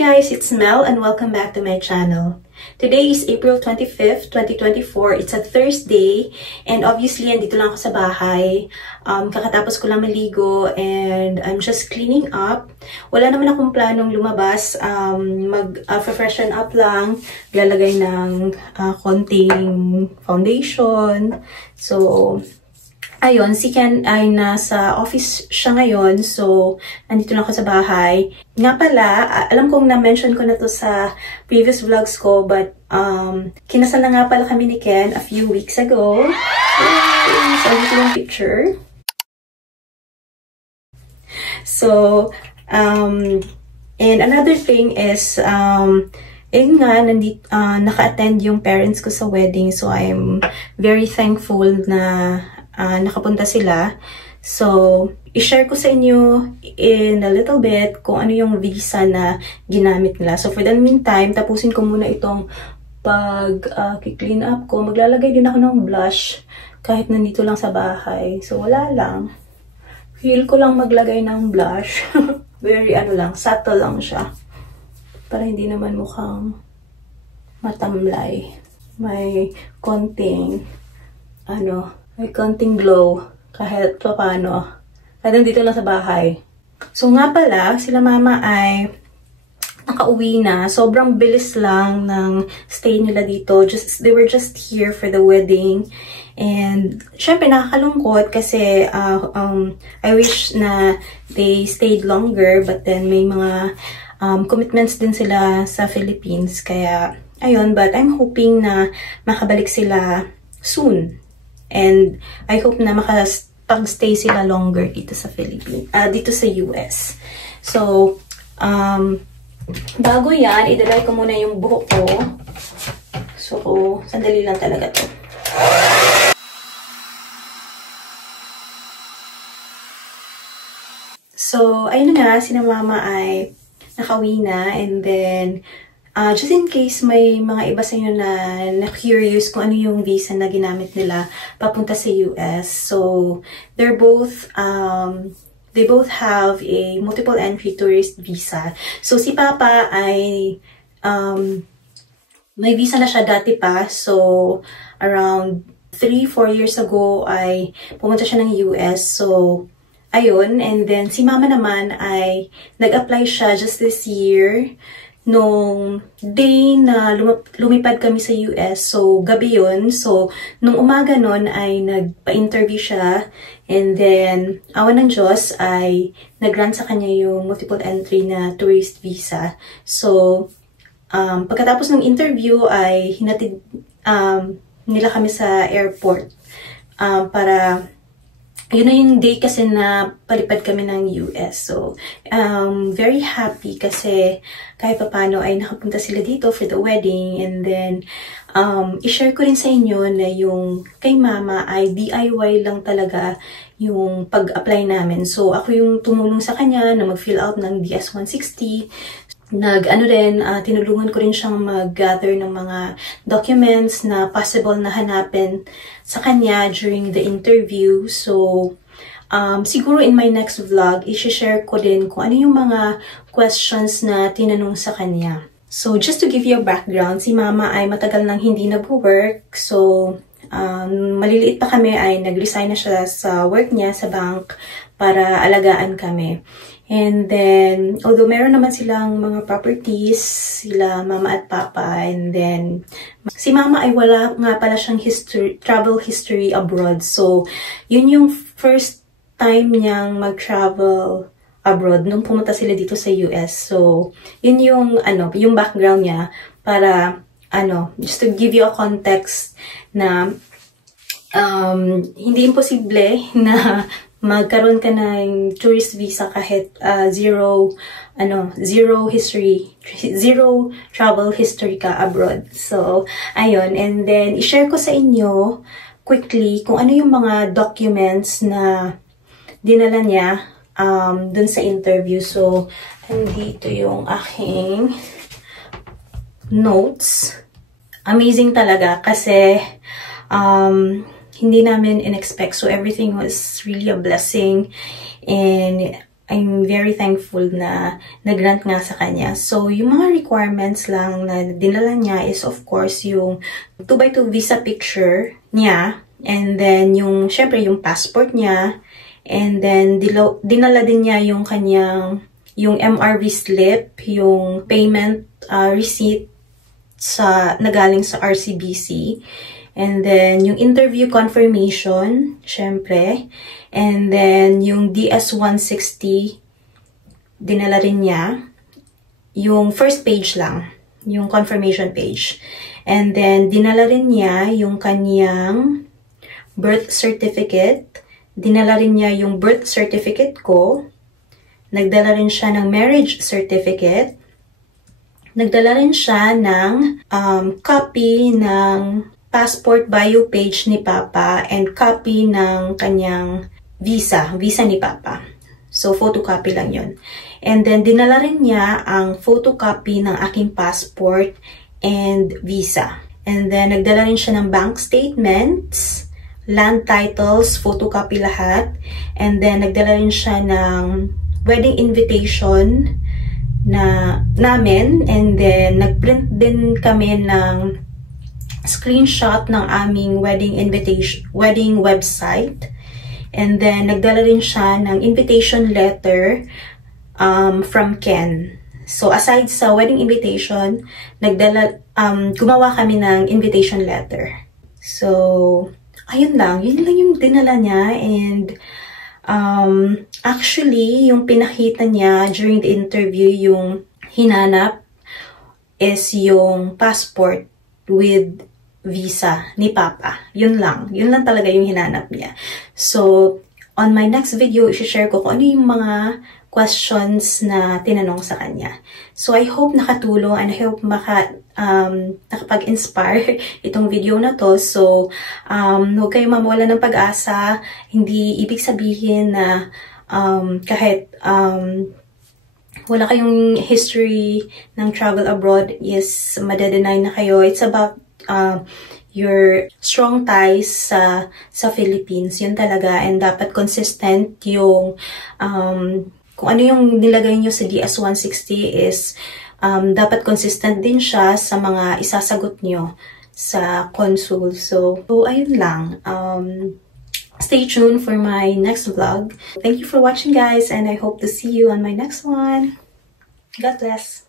guys, it's Mel and welcome back to my channel. Today is April 25th, 2024. It's a Thursday and obviously andito lang ako sa bahay. Kakatapos ko lang maligo and I'm just cleaning up. Wala naman akong planong lumabas. Mag-freshen up lang. Lalagay ng konting foundation. So, ayun, si Ken ay nasa office siya ngayon. So, andito lang ako sa bahay. Nga pala, alam kong na-mention ko na to sa previous vlogs ko, but kinasal na nga pala kami ni Ken a few weeks ago. So, dito yung picture. So, and another thing is, naka-attend yung parents ko sa wedding. So, I'm very thankful na nakapunta sila. So, i-share ko sa inyo in a little bit kung ano yung visa na ginamit nila. So, for the meantime, tapusin ko muna itong pag-clean up ko. Maglalagay din ako ng blush kahit nandito lang sa bahay. So, wala lang. Feel ko lang maglagay ng blush. Very subtle lang siya. Para hindi naman mukhang matamlay. May konting, may konting glow. Kahit paano. Kahit nandito lang sa bahay. So nga pala, sila mama ay nakauwi na. Sobrang bilis lang ng stay nila dito. They were just here for the wedding. And syempre nakakalungkot kasi I wish na they stayed longer. But then may mga commitments din sila sa Philippines. Kaya ayun, but I'm hoping na makabalik sila soon. And I hope na makapag-stay sila longer dito sa Philippines, dito sa US. So, bago yan, idalay ko muna yung buhok ko. So, sandali lang talaga to. So, ayun nga, sina mama ay nakauwi na. And then, just in case may mga iba sa inyo na curious kung ano yung visa na ginamit nila papunta sa US. So, they both have a multiple entry tourist visa. So, si Papa ay may visa na siya dati pa. So, around 3-4 years ago ay pumunta siya ng US. So, ayun. And then, si Mama naman ay nag-apply siya just this year. Nung day na lumipad kami sa US, so gabi yun. So, nung umaga nun ay nagpa-interview siya. And then, awan ng Diyos ay nag-grant sa kanya yung multiple entry na tourist visa. So, pagkatapos ng interview ay hinatid nila kami sa airport para yun na yung day kasi na palipad kami ng US. So, very happy kasi kahit paano ay nakapunta sila dito for the wedding. And then, i-share ko rin sa inyo na yung kay Mama ay DIY lang talaga yung pag-apply namin. So, ako yung tumulong sa kanya na mag-fill out ng DS-160. Tinulungan ko rin siyang mag-gather ng mga documents na possible na hanapin sa kanya during the interview. So, siguro in my next vlog, i-share ko din kung ano yung mga questions na tinanong sa kanya. So, just to give you a background, si Mama ay matagal nang hindi nag-work. So, maliliit pa kami ay nag-resign na siya sa work niya sa bank para alagaan kami. And then, although meron naman silang mga properties, sila Mama at Papa, and then, si Mama ay wala nga pala siyang travel history abroad. So, yun yung first time niyang mag-travel abroad nung pumunta sila dito sa US. So, yun yung, yung background niya para, just to give you a context na, hindi imposible na magkaroon ka ng tourist visa kahit zero travel history ka abroad. So, ayun. And then, i-share ko sa inyo quickly kung ano yung mga documents na dinala niya dun sa interview. So, andito yung aking notes. Amazing talaga kasi hindi namin in-expect. So, everything was really a blessing. And I'm very thankful na nag-grant nga sa kanya. So, yung mga requirements lang na dinala niya is of course yung 2x2 visa picture niya, and then yung, syempre, yung passport niya, and then dinala din niya yung kanyang, yung MRV slip, yung payment receipt sa nagaling sa RCBC, and then yung interview confirmation, syempre, and then yung DS-160 dinala rin niya, yung first page lang, yung confirmation page, and then dinala rin niya yung kanyang birth certificate, dinala rin niya yung birth certificate ko, nagdala rin siya ng marriage certificate, nagdala rin siya ng copy ng passport bio page ni Papa and copy ng kanyang visa ni Papa. So, photocopy lang yun. And then, dinala rin niya ang photocopy ng aking passport and visa. And then, nagdala rin siya ng bank statements, land titles, photocopy lahat. And then, nagdala rin siya ng wedding invitation namin. And then, nagprint din kami ng screenshot ng aming wedding website. And then, nagdala rin siya ng invitation letter from Ken. So, aside sa wedding invitation, gumawa kami ng invitation letter. So, ayun lang. Yun lang yung dinala niya. And, actually, yung pinakita niya during the interview, yung hinanap is yung passport with visa ni Papa. Yun lang. Yun lang talaga yung hinanap niya. So, on my next video, i-share ko kung ano yung mga questions na tinanong sa kanya. So, I hope nakatulong and I hope nakapag-inspire itong video na to. So, huwag kayong mamawala ng pag-asa. Hindi ibig sabihin na kahit wala kayong history ng travel abroad is madedenay na kayo. It's about your strong ties sa Philippines. Yun talaga. And dapat consistent yung kung ano yung nilagay nyo sa DS-160 is dapat consistent din siya sa mga isasagot nyo sa consul. So ayun lang. Stay tuned for my next vlog. Thank you for watching, guys, and I hope to see you on my next one. God bless.